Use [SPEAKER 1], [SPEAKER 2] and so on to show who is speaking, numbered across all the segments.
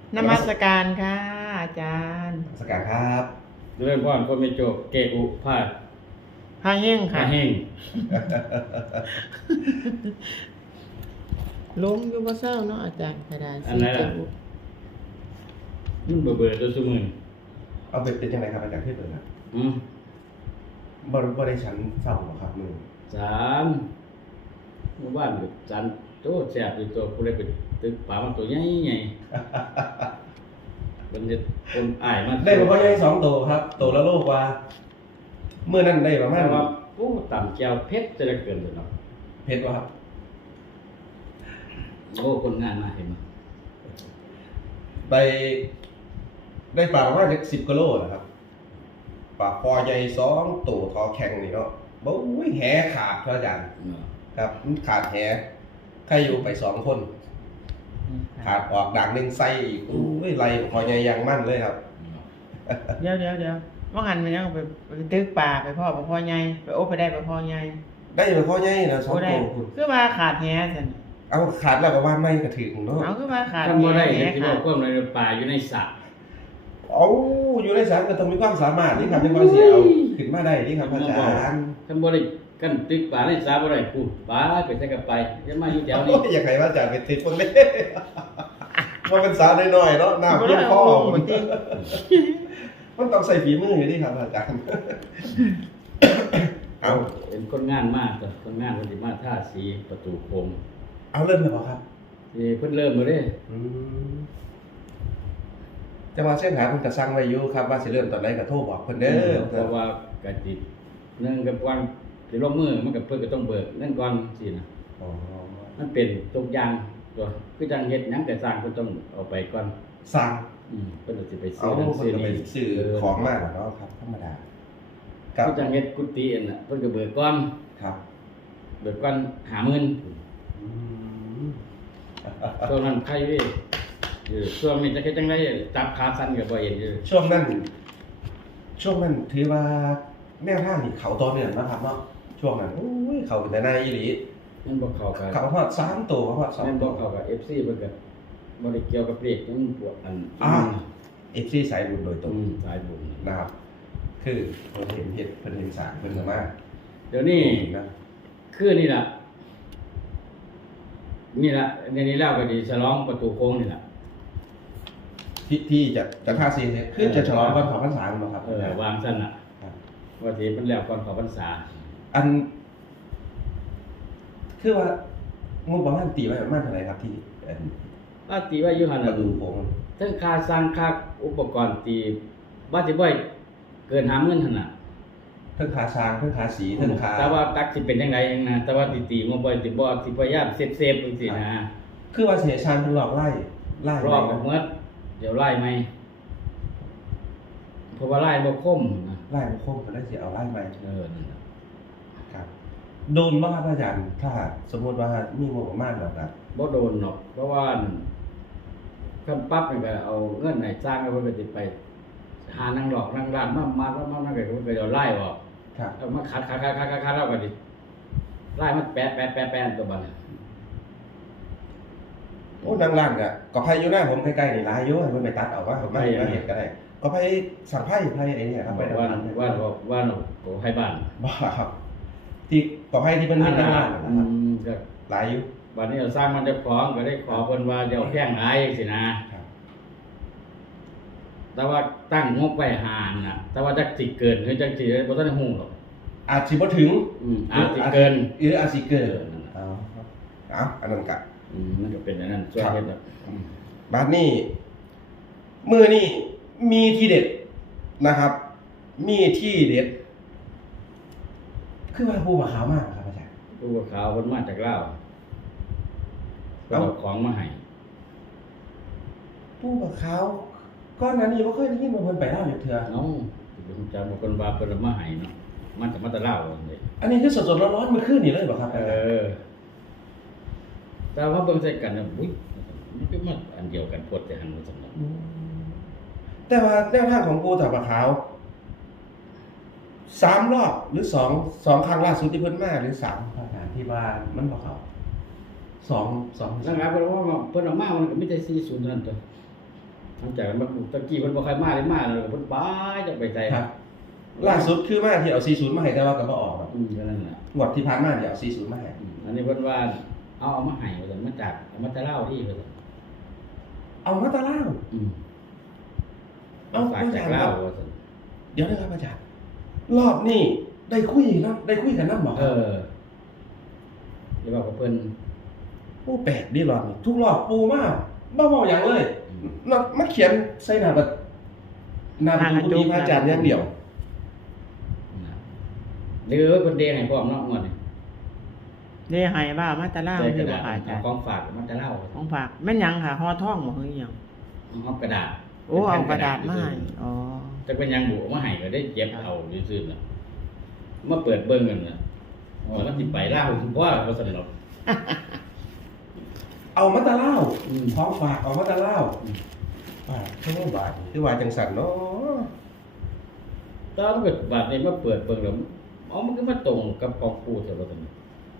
[SPEAKER 1] นมัสการค่ะอาจารย์
[SPEAKER 2] สกัดครับ
[SPEAKER 3] เรื่องพ่อนคนไม่โจกเกอุพาด
[SPEAKER 1] พาเฮ้งค่ะ
[SPEAKER 3] พาแห้ง
[SPEAKER 1] ลงอยู่บ่เศร้าเนาะอาจารย์กระดาษ
[SPEAKER 3] อันนั้น
[SPEAKER 1] สี
[SPEAKER 3] ล่ะ
[SPEAKER 1] เขียว
[SPEAKER 3] มันเบื่อตัวสมุน
[SPEAKER 2] เอาเป็นยังไงครับอาจารย์ที่เปิดนะ
[SPEAKER 3] อืม
[SPEAKER 2] บริฉันเศร้าเหรอครับมือ
[SPEAKER 3] สามเมื่อวานกับจันโตแสบอยู่ตัวผู้ใดไปตึกป่ามันตัวใหญ่ใหญ่มันจะคนอ้ายมัน
[SPEAKER 2] ได้มาเพราะยังสองตัวครับตัวละโลกว่าเมื่อนั้นได้ประมาณ
[SPEAKER 3] แต่ว่าผู้ต่ำแก้วเพชรจะได้เกินเลยเนาะ
[SPEAKER 2] เพชรวะครับ
[SPEAKER 3] โอ้คนงานมาเห็นไหม
[SPEAKER 2] ได้ปลาประมาณ10กิโลนะครับปลาคอใหญ่สองตัวทอแข็งนี่เนาะบ่อุ้ยแหขาดครับอาจารย์ครับมันขาดแหใครอยู่ไป2 คนขาดออกด่างหนึ่งไส้อีกอุ้ยไหลคอใหญ่อยังมั่นเลยครับ
[SPEAKER 1] เดี๋ยวว่างันมันยังไปตึกป่าไปพ่อไปพ่อใหญ่ไปโอ้ไปได้ไปพ่อใหญ่
[SPEAKER 2] ได้ไปคอใหญ่นะสอง
[SPEAKER 1] โอ้ได้
[SPEAKER 2] ตัว
[SPEAKER 1] คือว่าขาดแหซั่น
[SPEAKER 2] เอาขาดแล้วก็ว่าไม่กระถึงเนาะ
[SPEAKER 1] เอาคือว่าขาด
[SPEAKER 3] ท่านบ่ได้
[SPEAKER 1] แห
[SPEAKER 3] ที่
[SPEAKER 1] ขา
[SPEAKER 3] ว่า
[SPEAKER 1] ด
[SPEAKER 3] ความในป่าอยู่ในสระ
[SPEAKER 2] เอาอยู่ในสารก็ต้องมีความสามารถนี่ครับยังพอเสียเอาขึ้นมาได้นี่ครับอาจารย์
[SPEAKER 3] ท่านบ่ได้กันตึกป่าในสระบ่ได้พูดป่าไปใส่กับไปจะมาอยู่แถวนี้
[SPEAKER 2] โอ้ยอยากให้ว่าอาจารย์เป็นติดคนเล่มันเป็นสารน้อยๆเนาะน้ำเพียงพอ
[SPEAKER 1] บ่ได้
[SPEAKER 2] มันต้องใส่ฝีมืออยู่นี่ครับอาจารย์เอา
[SPEAKER 3] เป็นคนงานมากแต่คนงานคนที่มาท่าสีประตูโคง
[SPEAKER 2] เอาเริ่มเลยเหรอครับ
[SPEAKER 3] ที่เพิ่นเริ่มมาเด้
[SPEAKER 2] อืมจะมาเส้นหาคุณจะสั่งไว้อยู่ครับว่าสิเริ่มตอนไหนก็โทรบอกเพิ่นเด้อ
[SPEAKER 3] เพราะว่ากะจิหนึ่งกับวันสิลงมือมันก็เพิ่นก็ต้องเบิกเงินก่อนสินะ
[SPEAKER 2] อ๋อ
[SPEAKER 3] มันเป็นทุกอย่างตัวคือจังเฮ็ดหยังก็สร้างเพิ่นต้องเอาไปก่อน
[SPEAKER 2] สั่ง
[SPEAKER 3] เพิ่นก็สิไป
[SPEAKER 2] เอา
[SPEAKER 3] ซื้อนั่น
[SPEAKER 2] เพิ่
[SPEAKER 3] ซื้
[SPEAKER 2] น
[SPEAKER 3] อ
[SPEAKER 2] ก็ไป
[SPEAKER 3] นี่
[SPEAKER 2] ซื้อของมากเนาะครับธรรมดาครับ
[SPEAKER 3] คือจังเฮ็ดกุฏิอันน่ะเพิ่นก็เบิกก่อน
[SPEAKER 2] ครับ
[SPEAKER 3] เบิกก่อน50,000
[SPEAKER 2] อืม
[SPEAKER 3] ช่วงนั้นใครเว้ยช่วงนี้จะเฮ็ดจังไดจับขาสั้นก็บ่เห็นอยู่
[SPEAKER 2] ช่วงนั้นถือว่าแนวทางนี่เขาต่อเนื่องนะครับเนาะช่วงนั้นอุ้ยเขาเป็นแต่นายอีหลี
[SPEAKER 3] มันบ่เข้ากัน
[SPEAKER 2] เขาฮอด3ตัวเขาฮอด
[SPEAKER 3] แม่น
[SPEAKER 2] 2
[SPEAKER 3] บ
[SPEAKER 2] ตั
[SPEAKER 3] อ
[SPEAKER 2] ว
[SPEAKER 3] กเขากับ FC เพิ่นก็บ่ได้เกี่ยวกับเลขมันปวดอัน
[SPEAKER 2] FC สายบุญโดยตรง
[SPEAKER 3] สายบุญ
[SPEAKER 2] นะครับ คือเพิ่นเห็นเฮ็ดเพิ่นเห็นสร้างเพิ่นก็มา
[SPEAKER 3] เดี๋ยวนี้
[SPEAKER 2] นะ
[SPEAKER 3] คือนี่ล่ะเดี๋ยวนี้แล้วก็สิฉลองประตูโค้งนี่ล่ะ
[SPEAKER 2] ที่จะท่าซีเนี่ยคือจะฉลองก่อนเผาพรรษาเนาะครับ
[SPEAKER 3] วางซั่นน่ะ
[SPEAKER 2] ครับ
[SPEAKER 3] ว่าสิมันแล้วก่อนเข้าพรรษา
[SPEAKER 2] อันคือว่างบประมาณตีไว้ประมาณเท่าไหร่ครับที่อัน
[SPEAKER 3] ว่าตีว่าอยู่หั่น
[SPEAKER 2] ป
[SPEAKER 3] น่ะ
[SPEAKER 2] ระตูโค้ง
[SPEAKER 3] ทั้งค่าสร้างค่าอุปกรณ์ตีว่าสิบ่ให้เกิน50,000หั่นน่ะ
[SPEAKER 2] เพิ่งขาช้างเพิ่งขาสีเพิ่งขา
[SPEAKER 3] แต่ว่าตักสิเป็นจังไดนะแต่ว่าตีงบบ่สิบ่สิพยายามเซฟจังซี่นะ
[SPEAKER 2] คือว่าเสียชานเพิ่งหลอกไล่
[SPEAKER 3] รอบเมื่อเดี๋ยวไล่ไหมเพราะว่าไล่บ่คมนะ
[SPEAKER 2] ไล่มันโค้งก็ได้สิเอาไล่ไหม
[SPEAKER 3] นั่นน่ะ
[SPEAKER 2] ครับโดนบ้างครับอาจารย์ถ้าสมมติว่ามีงบประมาณแบบนั้น
[SPEAKER 3] บ่โดนหรอกเพราะว่าคันปั๊บนี่ก็เอาเงินให้สร้างแล้วเพิ่นก็สิไป หานางหลอกนางร้านมานั่นก็เพิ่นก็เอาไล่ออก
[SPEAKER 2] ครับ
[SPEAKER 3] เอามาขัดแล้วก็สิไล่มันแปะตัวบัดนี้
[SPEAKER 2] โอ้นางล่างเนี่ยก็ไพ่อยู่หน้าผมใกล้ๆนี่หลายอยู่ให้มันไปตัดเอาว่าผมไม่เห็นก็ได้ก็ไพ่สั่งไพ่ไพ่ไอ้เนี่ยครับ
[SPEAKER 3] บ
[SPEAKER 2] ไป
[SPEAKER 3] อกว่า
[SPEAKER 2] ทำงาน
[SPEAKER 3] ว่าก็ให้บ้าน
[SPEAKER 2] บ้าครับ ที่ก็ไพ่ที่มันมีนางล่างนะครับ
[SPEAKER 3] ก็
[SPEAKER 2] หลายอยู่
[SPEAKER 3] บัดนี้เราสร้างมันเจ้าของก็ได้ขอเพิ่นว่าเดี๋ยวแพงหลายจังซี่นะ
[SPEAKER 2] ครับ
[SPEAKER 3] แต่ว่าตั้งงบไว้หานน่ะ แต่ว่าจักสิเกินหรือจักสิบ่ทันได้ฮู้หรอก
[SPEAKER 2] อาจสิบ่ถึง
[SPEAKER 3] อาจสิเกิน
[SPEAKER 2] หรืออาจสิเกิน
[SPEAKER 3] นั่นน่ะ
[SPEAKER 2] เอาครับเอาอันนั้นกะ
[SPEAKER 3] มันก็เป็นอันนั้นช่วยเฮ็ดแบบ
[SPEAKER 2] บาดนี้มือนี่มีที่เด็ดนะครับ มีที่เด็ด คือว่าผู้บ่ขาวมากครับอาจารย์
[SPEAKER 3] ผู้ว่าขาวเพิ่นมาจากลาวเพิ่นเอาของมาให้
[SPEAKER 2] ผู้บ่ขาวก้อนนั้นนี่บ่เคยได้ยินว่าเพิ่นไปเล่าอยู่เทื่อ
[SPEAKER 3] เอ้าสิเป็นจำว่าเพิ่นว่าเพิ่นเอามาให้เนาะมันจะมาแต่ลาวเลย
[SPEAKER 2] อันนี้คือสดๆร้อนๆเมื่อคืนนี่เลยบ่ครับอาจารย์
[SPEAKER 3] แต่ว่าเบิ่งใส่กันน่ะอุ้ยมันก็มาอันเดียวกันพดแต่หันมาสำนัก
[SPEAKER 2] แต่ว่าแนวทางของปูตาบ่ขาว3รอบหรือ2ครั้งล่าสุดที่เพิ่นมาหรือ3อาจารย์ที่ว่ามันบ่เข้า2
[SPEAKER 3] นั่นหมายความว่าเพิ่นเอามามันก็มีแต่40เท่านั้นตัวหลังจากนั้นมาปลูกตะกี้เพิ่นบ่ค่อยมาเลยมาเลยเพิ่นไปจะไปใจ
[SPEAKER 2] ครับ ล่าสุดคือมาที่เอา40มาให้แต่ว่าก็บ่ออกครับ
[SPEAKER 3] ก็นั่นแหละ
[SPEAKER 2] งวดที่ผ่านมาเนี่ยเอา40มาให้
[SPEAKER 3] อันนี้เพิ่นว่าเอามาให้ว่าซั่นมาจากเอามาจะเล่าที่ว่าซั่น
[SPEAKER 2] เอามาตะล่าว
[SPEAKER 3] เอาฝากจากเล่าว่าซั่น
[SPEAKER 2] เดี๋ยวนะครับอาจารย์รอบนี้ได้คุยเนาะได้คุยกันนำบ่
[SPEAKER 3] เดี๋ยวบอกกับเพิ่น
[SPEAKER 2] โอ้แปลกดีรอบนี้ทุกรอบปูมาบ่เว้าหยังเลยมาเขียนใส่หน้าบัดหน้าประตูพระอาจารย์อย่างเดียว
[SPEAKER 3] หรือเพิ่นเดงให้พร้อมเนาะงวดนี้
[SPEAKER 1] ได้ให้ว่ามาตะล่าง
[SPEAKER 3] ใส่ก
[SPEAKER 1] ที่
[SPEAKER 3] ระ
[SPEAKER 1] บ่
[SPEAKER 3] ดาษ
[SPEAKER 1] ขาดจ้ะ
[SPEAKER 3] เอาของฝากมาจะเล่า
[SPEAKER 1] ของฝากแม่นหยังค่ะห่อทองบ่คือหยัง
[SPEAKER 3] เอากระดาษ
[SPEAKER 1] โอ้เอากระดาษมาให้อ๋อ
[SPEAKER 3] จะเป็นหยังบุเอามาให้ก็ได้เก็บเอาซื่อๆน่ะมาเปิดเบิ่งกันน่ะว่ามันสิไปเล่าว่าบ่สนุก
[SPEAKER 2] เอามาตะล่าว
[SPEAKER 3] อืม
[SPEAKER 2] ของฝากเอามาตะล่าวเท่าบาทคือว่าจังสันเนาะ
[SPEAKER 3] ตอนเกิดบาดนี้มาเปิดเบิ่งแล้วมันก็มาตรงกับของปูซะว่าซั่น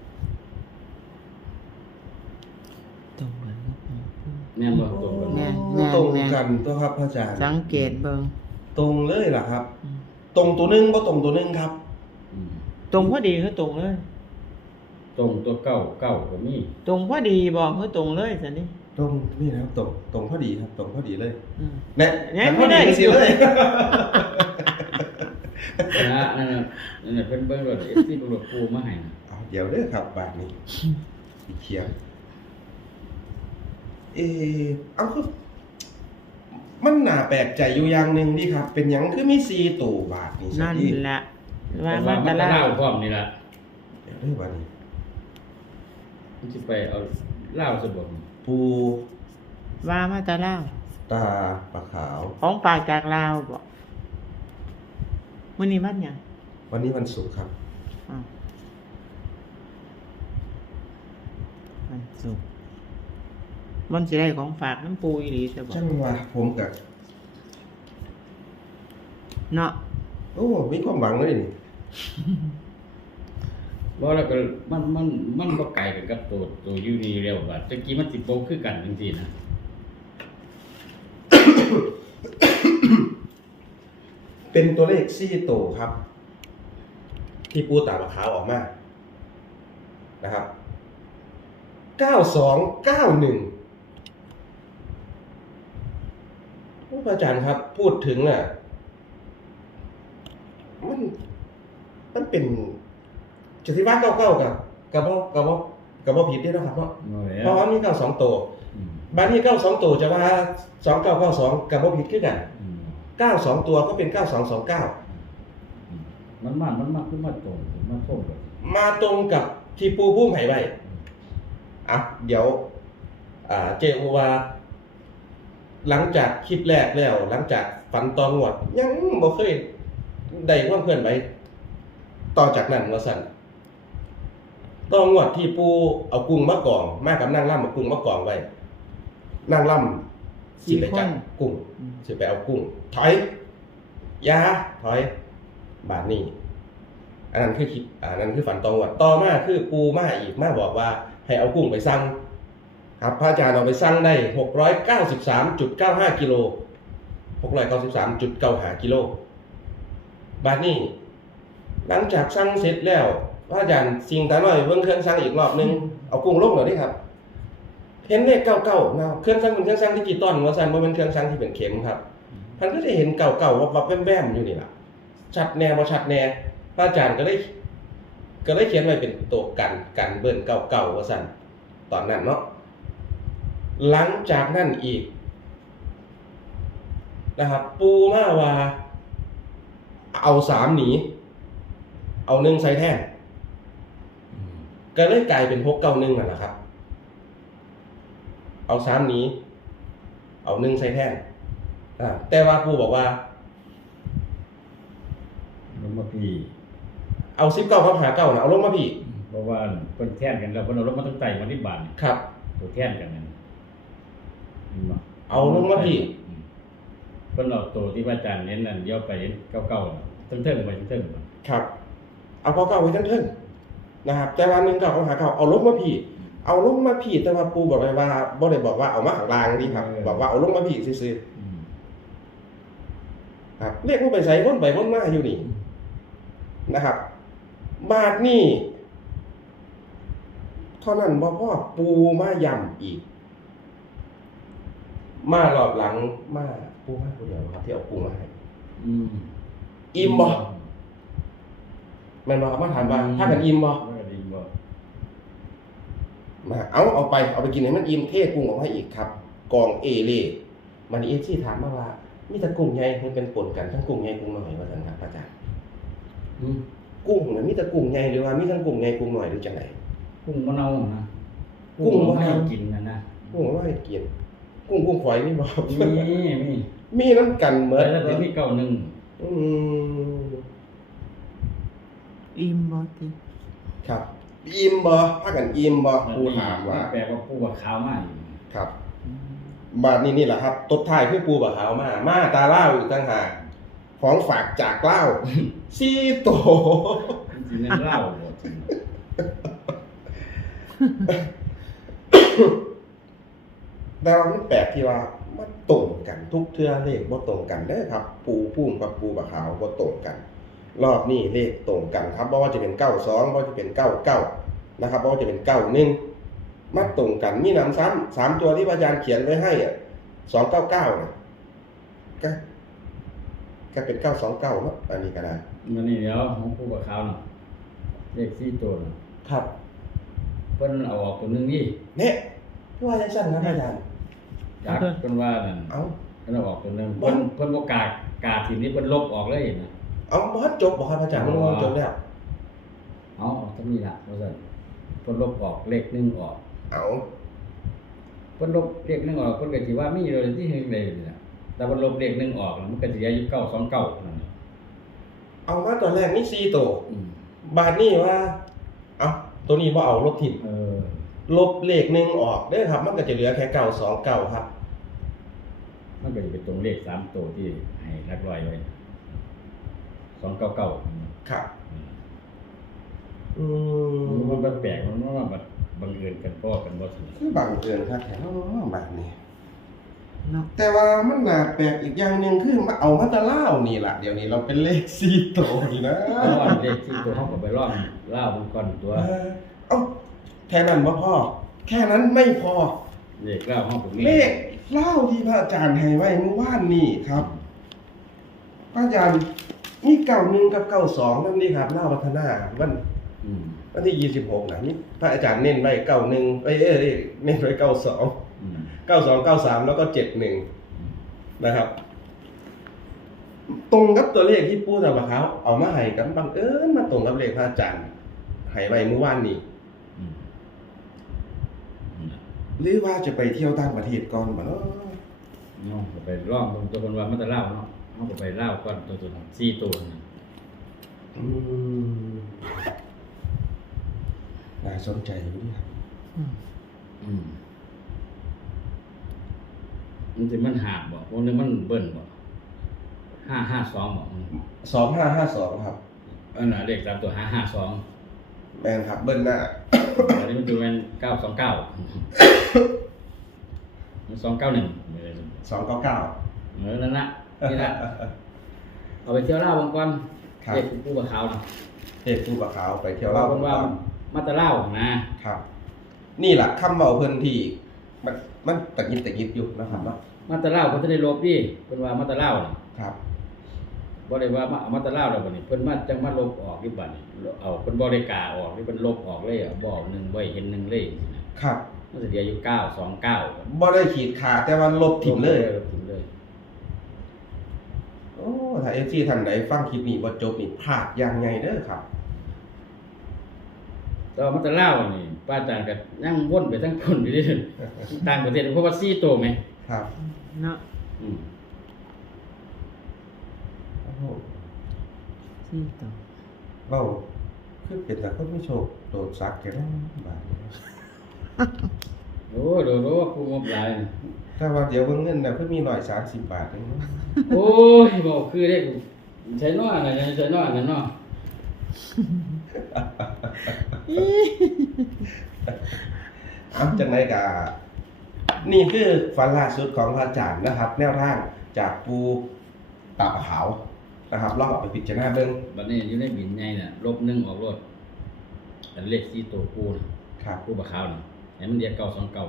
[SPEAKER 1] ตรงกัน
[SPEAKER 3] แม่นบ่ตรงกัน
[SPEAKER 1] แม่
[SPEAKER 3] บ่
[SPEAKER 1] น
[SPEAKER 2] ตรงกันตัวครับพระอาจารย์
[SPEAKER 1] สังเกตเบิ่ง
[SPEAKER 2] ตรงเลยล่ะครับ
[SPEAKER 1] อืม
[SPEAKER 2] ตรงตัวหนึงบ่ตรงตัวหนึงครับ
[SPEAKER 3] อืม
[SPEAKER 1] ตรงพอดีคือตรงเลย
[SPEAKER 3] ตรงตัวเก้าก็มี
[SPEAKER 1] ตรงพอดีบอกคือตรงเลยสันนี่
[SPEAKER 2] ตรงนี่นะครับตรงพอดีครับ ตรงพอดีเลย
[SPEAKER 1] อืม
[SPEAKER 2] แน่
[SPEAKER 1] ยังไม่ได้
[SPEAKER 2] พอสิเลย
[SPEAKER 3] นั่นน่ะเพิ่นเบิ่งรถ FC เบิ่งรถปูมาให้นะ
[SPEAKER 2] เอาเดี๋ยวเด้อครับบาทนี้อีเขียนเอาคือมันน่าแปลกใจอยู่อย่างหนึงนี่ครับ เป็นหยังคือมี4ตัวบาทนี่สั
[SPEAKER 1] นั่น
[SPEAKER 2] ที
[SPEAKER 1] แหละว่า
[SPEAKER 3] แต่
[SPEAKER 1] มา
[SPEAKER 3] ว่า
[SPEAKER 1] ตะ
[SPEAKER 3] มัน
[SPEAKER 1] ล่า
[SPEAKER 3] เล่าง พร้อมนี่ล่ะ
[SPEAKER 2] เดี๋ยวเด้อบาทนี้
[SPEAKER 3] มันสิไปเอาเล่าซะบ่
[SPEAKER 2] ปู
[SPEAKER 1] ว่ามาตะล่าง
[SPEAKER 2] ตาปลาขาว
[SPEAKER 1] ของฝากจากลาวบอกมื้อนี้วันหยัง
[SPEAKER 2] วันนี้วันศุกร์ครับ
[SPEAKER 1] อ้าววันศุกร์มันสิได้ของฝากน้ำปูอีหลีซะบ่
[SPEAKER 2] จังว่าผมกับ
[SPEAKER 1] เนาะ
[SPEAKER 2] โอ้มีความหวังเลยนี่
[SPEAKER 3] บ่แล้วก็มันบ่ไกลกันกับตัวอยู่นี่แล้วบาดตะกี้มันสิบ่คือกันจังซี่นะ
[SPEAKER 2] เป็นตัวเลข4ตัวครับ ที่ปูตาปลาขาวออกมานะครับ9291โอ้พระอาจารย์ครับ พูดถึงมันเป็นจะที่ว่า99กับบ่ผิดเด้นะครับเนาะ
[SPEAKER 3] บ่แล้
[SPEAKER 2] เพราะ
[SPEAKER 3] ว
[SPEAKER 2] ว่ามี92ตัว
[SPEAKER 3] อืม
[SPEAKER 2] บางที92ตัวจะว่า2992กับบ่ผิดคือกัน
[SPEAKER 3] อืม
[SPEAKER 2] 92ตัวก็เป็น9229
[SPEAKER 3] มันคือมาตรงมาโทษเลย
[SPEAKER 2] มาตรงกับที่ปูพุ่มไห้ไว้อ่ะเดี๋ยวเจอูว่า หลังจากคลิปแรกแล้ว หลังจากฝันตองวด ยังบ่เคยได้ความเคลื่อนไหวต่อจากนั้นว่าสั่นตองวดที่ปูเอากุ้งมากองมากับนางล่ำเอากุ้งมากองไว้นางล่ำสิไปจับกุ้งสิไปเอากุ้งถอยอยาถอยบาทนี้อันนั้นคือคลิปอันนั้นคือฝันตองวดต่อมาคือปูมาอีกมาบอกว่า ให้เอากุ้งไปสั่งครับพระอาจารย์เอาไปสั่งได้693.95 กิโล693.95 กิโลบาทนี้หลังจากสั่งเสร็จแล้วพระอาจารย์สิงตาน้อยเบิ่งเครื่องสั่งอีกรอบนึงเอากุ้งลงหน่อยดิครับเห็นเลข99นะเครื่องสั่งเป็นเครื่องสั่งดิจิตอลว่าซั่นบ่เป็นเครื่องสั่งที่เป็นเข็มครับท่านก็จะเห็น99วับๆแว่มๆอยู่นี่ล่ะชัดแน่บ่ชัดแน่พระอาจารย์ก็เลยเขียนไว้เป็นตัวกันเบิ้ล99ว่าซั่นตอนนั้นเนาะหลังจากนั้นอีกนะครับปูมาว่าเอา3หนีเอา1ใส่แท่นก็เลยกลายเป็น691นั่นแหละครับเอา3หนีเอา1ใส่แท่นแต่ว่าปูบอกว่า
[SPEAKER 3] ลงมาพี่
[SPEAKER 2] เอา19กับ59นะเอาลงมาพี่
[SPEAKER 3] เพราะว่าเพิ่นแท่นกันแล้วเพิ่นเอาลงมาตั้งใจมาที่บ้าน
[SPEAKER 2] ครับ
[SPEAKER 3] ตัวแท่นกันนั่นเห็นบ่
[SPEAKER 2] เอาลงมาพี่
[SPEAKER 3] เพิ่นเอาตัวที่พระอาจารย์เน้นนั่นเดี๋ยวไปเก่าๆเทิงๆไปเทิงๆ
[SPEAKER 2] ครับ เอา99ไว้เทิงๆนะครับ แต่ว่า19กับ59เอาลงมาพี่ เอาลงมาพี่แต่ว่าปูบอกไว้ว่าบ่ได้บอกว่าเอามาข้างล่างนี่ครับบอกว่าเอาลงมาพี่ซื่อครับเลขมันไปใส่วนไปวนมาอยู่นี่นะครับ บาทนี่เท่านั้นบ่พอปูมาย่ำอีก มารอบหลังมาปูมาผู้เดียวครับที่เอาปูมาให้ อิ่มบ่แม่นบ่ครับมาถามว่าถ้ากันอิ่มบ่
[SPEAKER 3] ว่าดีบ่
[SPEAKER 2] มาเอาไปกินให้มันอิ่มเทกุ้งออกให้อีกครับ กองเอเล่มันเอซี่ถามมาว่ามีแต่กุ้งใหญ่มันเป็นปนกันทั้งกุ้งใหญ่กุ้งน้อยว่าซั่นครับอาจารย์กุ้งน่ะมีแต่กุ้งใหญ่หรือว่ามีทั้งกุ้งใหญ่กุ้งน้อยหรือจังได๋
[SPEAKER 3] กุ้งมะนาวนะ
[SPEAKER 2] กุ้งมะนาว
[SPEAKER 3] ให้กินนะ
[SPEAKER 2] กุ้งว่าให้กินกุ้งฝอยมีบ่
[SPEAKER 3] มี
[SPEAKER 2] มีน้ำกันเหมือน
[SPEAKER 3] แล้วแต่มีเก่าหนึ่ง
[SPEAKER 2] อืม
[SPEAKER 1] อิ่มบ่ติ
[SPEAKER 2] ครับอิ่มบ่พากันอิ่มบ่ผู้ถามว่า
[SPEAKER 3] แปลว่าปูว่าขาวมาก
[SPEAKER 2] ครับ บาทนี้นี่แหละครับตบท้ายคือปูบะขาวมาตาเล่าวอีกต่างหากของฝากจากเล่าว ซี่โต
[SPEAKER 3] จริงๆนั่นเล่าบ่จริง
[SPEAKER 2] แต่ว่ามันแปลกที่ว่ามันตรงกันทุกเทื่อเลขบ่ตรงกันเด้อครับ ปูพุ่มกับปูบะขาวบ่ตรงกัน รอบนี้เลขตรงกันครับบ่ว่าจะเป็น92บ่ว่าจะเป็น99นะครับบ่ว่าจะเป็น91มาตรงกันมีนำซ้ำ3ตัวที่อาจารย์เขียนไว้ให้อ่ะ299นะก็เป็น929เนาะอันนี้ก็ได้
[SPEAKER 3] มันนี่เดี๋ยวของปูว่าขาวน่ะเลข4ตัวน่ะ
[SPEAKER 2] ครับ
[SPEAKER 3] เพิ่นเอาออกตัวหนึงนี่
[SPEAKER 2] เนี่ยพี่ว่าจังซั่นครับอาจารย์
[SPEAKER 3] จากเพิ่นว่านั่น
[SPEAKER 2] เอา
[SPEAKER 3] เพิ่นเอาออกตัวหนึงเพิ่นบ่กาทีนี้เพิ่นลบออกเลยนะ
[SPEAKER 2] เอาบ่จบบ่ครับอาจารย์มันบ่จบแล้ว
[SPEAKER 3] เอาออกตรงนี้ล่ะว่าซั่นเพิ่นลบออกเลขหนึงออก
[SPEAKER 2] เอา
[SPEAKER 3] เพิ่นลบเลขหนึงออกเพิ่นก็สิว่ามีเลยที่เฮ็ดได้นี่ล่ะแต่เพิ่นลบเลขหนึงออกมันก็สิเหลืออยู่929นั่นน่ะ
[SPEAKER 2] เอามาตอนแรกนี่4ตัว
[SPEAKER 3] อืม
[SPEAKER 2] บาทนี้ว่าเอาตัวนี้บ่เอาลบทิ้ง ลบเลขหนึ่งออกเด้อครับ มันก็จะเหลือแค่929ครับ
[SPEAKER 3] มันก็จะเป็นตรงเลข3ตัวที่ให้หลักร้อยไว้299
[SPEAKER 2] ครับ
[SPEAKER 3] มันแปลกมันว่ามันบังเอิญกันพ่อกันบ่สนิท
[SPEAKER 2] คือบังเอิญครับแถวบาทนี้
[SPEAKER 1] เนาะ
[SPEAKER 2] แต่ว่ามันน่าแปลกอีกอย่างหนึงคือมาเอามาตะล่าวนี่ล่ะเดี๋ยวนี้เราเป็นเลข4ตัวนี่นะ
[SPEAKER 3] เพราะว่าเลขที่ตัวเฮาก็ไปร่อนล่ามันก่อนตัว
[SPEAKER 2] เอ้าแค่นั้นบ่พอแค่นั้นไม่พอ
[SPEAKER 3] เลขล่าเฮาก็มี
[SPEAKER 2] เลขเล่าที่พระอาจารย์ให้ไว้เมื่อวานนี้ครับพระอาจารย์มี91กับ92นั่นนี่ครับเล่าวัฒนา
[SPEAKER 3] อืม
[SPEAKER 2] วันที่26นะนี่พระอาจารย์เน้นไว้91เน้นไว้92
[SPEAKER 3] อืม
[SPEAKER 2] 92 93แล้วก็71นะครับ ตรงกับตัวเลขที่ปู่ตะบะเขาเอามาให้กันบังเอิญมาตรงกับเลขพระอาจารย์ให้ไว้เมื่อวานนี้
[SPEAKER 3] อืม
[SPEAKER 2] หรือว่าจะไปเที่ยวต่างประเทศก่อนบ่เนาะ
[SPEAKER 3] เนาะก็ไปร่องตรงตัวคนว่ามันจะเล่าเนาะเฮาก็ไปเล่าก่อนตัว4ตัวนั่น
[SPEAKER 2] น่าสนใจอยู่นี่ครับ
[SPEAKER 1] อืม
[SPEAKER 3] อืมมันสิมันหาบบ่พวกนี้มันเบิ้นบ่552บ่
[SPEAKER 2] 2552ครับ
[SPEAKER 3] อันน่ะเลข3ตัว552
[SPEAKER 2] แม่นครับเบิ้ลหน้า
[SPEAKER 3] อันนี้มันจะเป็น929มัน291
[SPEAKER 2] 299
[SPEAKER 3] นั่นนะนี่นะเอาไปเที่ยวเล่าบางก่อน
[SPEAKER 2] ครับ
[SPEAKER 3] เด็กผู้บ่ขาวนะ
[SPEAKER 2] เทพผู้บ่ขาวไปเที่ยว
[SPEAKER 3] เล่า
[SPEAKER 2] เล่า
[SPEAKER 3] เพิ่นว่ามาแต่เล่านะครับ
[SPEAKER 2] นี่ล่ะคำเว้าเพิ่นที่มันตะกิดอยู่นะครับเนาะ
[SPEAKER 3] มาแต่เล่าเพิ่นจะได้ลบดิเพิ่นว่ามาแต่เล่าน่ะ
[SPEAKER 2] ครับ
[SPEAKER 3] บ่ได้ว่ามาแต่เล่าแล้วบัดนี้เพิ่นมาจังมาลบออกที่บัดนี้เอาเพิ่นบ่ได้กาออกนี่เพิ่นลบออกเลยอ่ะบ่เอา1ไว้เห็น1เลยนะครับ มันสิเหลืออยู่929
[SPEAKER 2] บ่ได้ขีดขาดแต่ว่าลบทิ้งเลย
[SPEAKER 3] ลบทิ้งเลย
[SPEAKER 2] โอ้ถ้า FC ท่านใดฟังคลิปนี้บ่จบนี่พลาดอย่างใหญ่เด้อครับ
[SPEAKER 3] แต่ว่ามาแต่เล่านี่ป้าอาจารย์ก็ยังวนไปทั้งคนอยู่ดิ ต่างประเทศเพราะว่า4ตัวไหม
[SPEAKER 2] ครับ
[SPEAKER 1] เนาะ
[SPEAKER 3] อืม
[SPEAKER 2] โอ้โห
[SPEAKER 1] สี่ตัว
[SPEAKER 2] เว้าคือเป็นแต่คนมีโชคโดดซักแค่นั้นบาดนี้
[SPEAKER 3] โอ้โดดว่ากูงบหลายนี่
[SPEAKER 2] ถ้าว่าเดี๋ยวเบิ่งเงินน่ะเพิ่นมี130บาทเองเนาะ
[SPEAKER 3] โอ้ยบอกคือได้กูใช้น้อยนะใช้น้อยนะเนาะ
[SPEAKER 2] เอาจังไดก็นี่คือฝันล่าสุดของพระอาจารย์นะครับ แนวทางจากปูตาปลาขาวนะครับลองเอาไปพิจารณาเบิ่ง
[SPEAKER 3] บัดนี้อยู่ในบินใหญ่น่ะลบ1ออกรถอันเลขที่ตัวกูน่ะ
[SPEAKER 2] ครับ
[SPEAKER 3] กูบ่ขาวน่ะให้มันเรียก929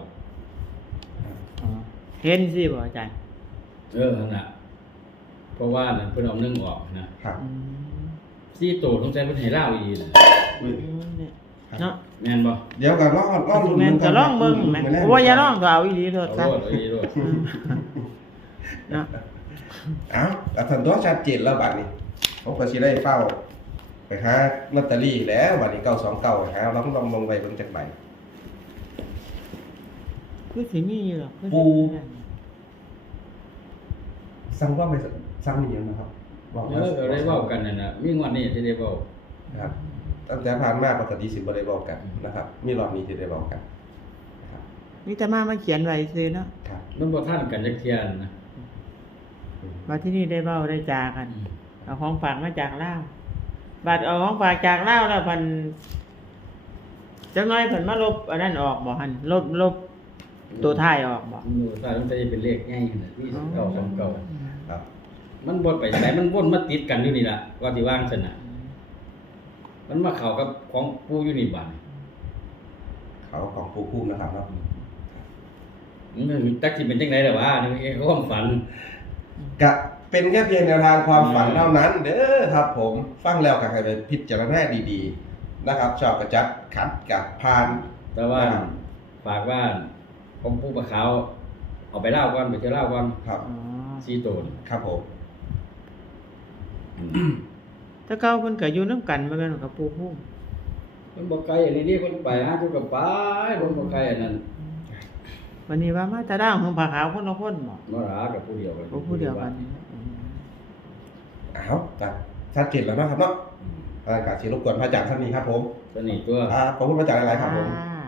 [SPEAKER 1] อ๋อเห็นสิบ่อาจารย์
[SPEAKER 3] นั่นน่ะเพราะว่านั่นเพิ่นเอา1ออกนะครับ
[SPEAKER 1] อืม
[SPEAKER 3] ที่ตัวสงสัยเพิ่นให้ลาวอีน่ะ
[SPEAKER 1] เนี่ยเนาะ
[SPEAKER 3] แม่นบ่
[SPEAKER 2] เดี๋ยวก็ลองลุ้น
[SPEAKER 1] แม่นก็ลองเบิ่งแม่นโอ้ยอย่าลองตัวเอาอีหลีโทษ
[SPEAKER 3] เอา
[SPEAKER 1] ซะ
[SPEAKER 3] โลดเอาอีโลด
[SPEAKER 1] เนาะ
[SPEAKER 2] เอ้าแต่ทันตัวชัดเจนแล้วบัดนี้ผมก็สิได้เฝ้าไปหาลอตเตอรี่แล้วบัดนี้929หาลองไว้เบิ่งจักใบ
[SPEAKER 1] คือสิมีอยู่หรอกคือสิ
[SPEAKER 2] ปู
[SPEAKER 1] มีอยู่
[SPEAKER 2] สั่งว่าไปสั่งนี่ยังนะครับบอก
[SPEAKER 3] ก็ได้เว้ากันนั่นน่ะมีงวดนี้ที่ได้เว้า
[SPEAKER 2] ครับตั้งแต่ผ่านมาปกติสิบ่ได้บอกกันนะครับ มีรอบนี้ที่ได้บอกกันนะครับ
[SPEAKER 1] นี่แต่มาเขียนไว้ซื่อเนาะ
[SPEAKER 2] ครับ
[SPEAKER 3] มันบ่ทันกันจักเที่ยนะ
[SPEAKER 1] มาที่นี่ได้เว้าได้จากัน เอาของฝากมาจากลาวบัดเอาของฝากจากลาวแล้วเพิ่นจักหน่อยเพิ่นมาลบอันนั้นออกบ่หั่นลบตัวท้ายออกบ่
[SPEAKER 3] อยู่ถ้ามันจะเป็นเลขใหญ่น่ะที่929
[SPEAKER 2] ครับ
[SPEAKER 3] มันบ่ไปไหนมันวนมาติดกันอยู่นี่ล่ะว่าสิวางซั่นน่ะมันมาเข้ากับของปู่อยู่นี่บัด
[SPEAKER 2] เขาของผู้คุมนะครับเนาะ
[SPEAKER 3] มันจักสิเป็นจังได๋ล่ะวะนี่แค่ความฝัน
[SPEAKER 2] กะเป็นแค่เพียงแนวทางความฝันเท่านั้นเด้อครับ ผมฟังแล้วก็ให้ไปพิจารณาดีๆนะครับชอบกระจัดขัดกับพาน
[SPEAKER 3] แต่ว่าฝากว่าของปู่ปะขาวเอาไปเล่าก่อนไปเที่ยวเล่าก่อน
[SPEAKER 2] ครับ
[SPEAKER 1] อ๋อ
[SPEAKER 3] 4ตัวนี่
[SPEAKER 2] ครับผม
[SPEAKER 1] ถ้าเก่าเพิ่นก็อยู่นำกันเหมือนกันกับปู่พุ่ม
[SPEAKER 3] มันบ่ไกลอันนี้เพิ่นไปหาทุกกับไปมันบ่ไกลอันนั้น
[SPEAKER 1] วันนี้ว่ามาแตะด่างของผาขาวคนละคนบ่
[SPEAKER 3] มาหากับผู้เดียวกัน
[SPEAKER 1] บ่ผู้เดียวกัน
[SPEAKER 2] อ้าวครับชัดเจนแล้วนะครับเนาะอาจารย์สิรบกวนพระอาจารย์ท่านนี้ครับผม
[SPEAKER 3] สนิทตัว
[SPEAKER 2] ขอบคุณพระอาจารย์หลายๆครับผม
[SPEAKER 1] อ่า